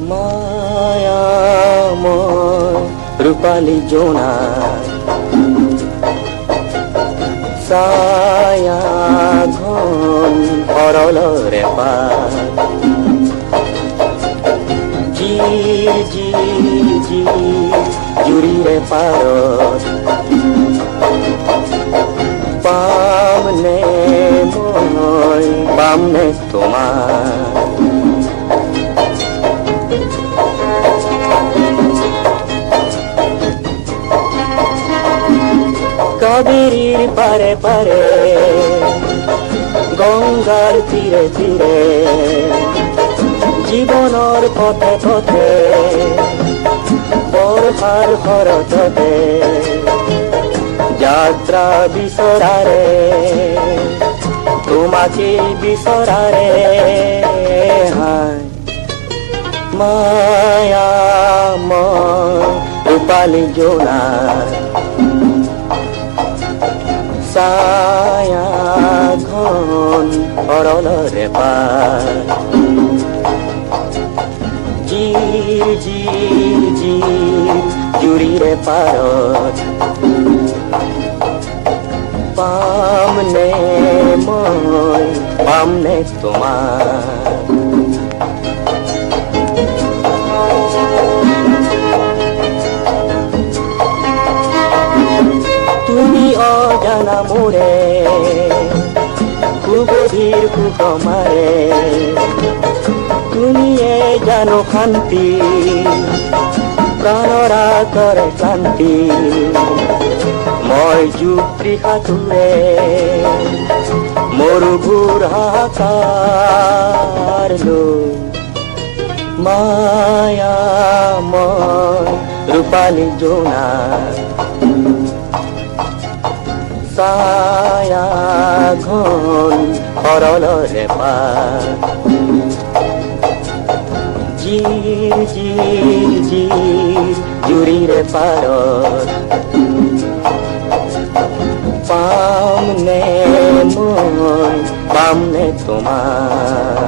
মায়াময় রূপালী জোনা ছায়া ঘন অরলরে পার জির জির জির জুড়িরে পারত পামনে মই বামনে তোমার কাবেরীর পারে পারে গঙ্গার তীরে তীরে জীবনের পথে পথে বর্ষার খরচতে যাত্রা বিসরারে তোমাকে বিসরারে হায় মায়াময় রূপালী জোনা ছায়া ঘন অরলরে পার জির জির জির জুড়িরে পারত পামনে মই পামনে তোমার তুমি অজানা মোরে কুগভীর কুকমারে তুমি জানো শান্তি প্রাণরা করে ক্লান্তি মই যুক্তি সাঁতুৰে মৰুভূৰ হাহাকাৰ লৈ মায়াময় ৰূপালী জোনা ছায়া ঘন সৰলৰে পাৰ জিৰ জিৰ জিৰ জুৰিৰে পাৰত পামনে মই পামনে তোমাৰ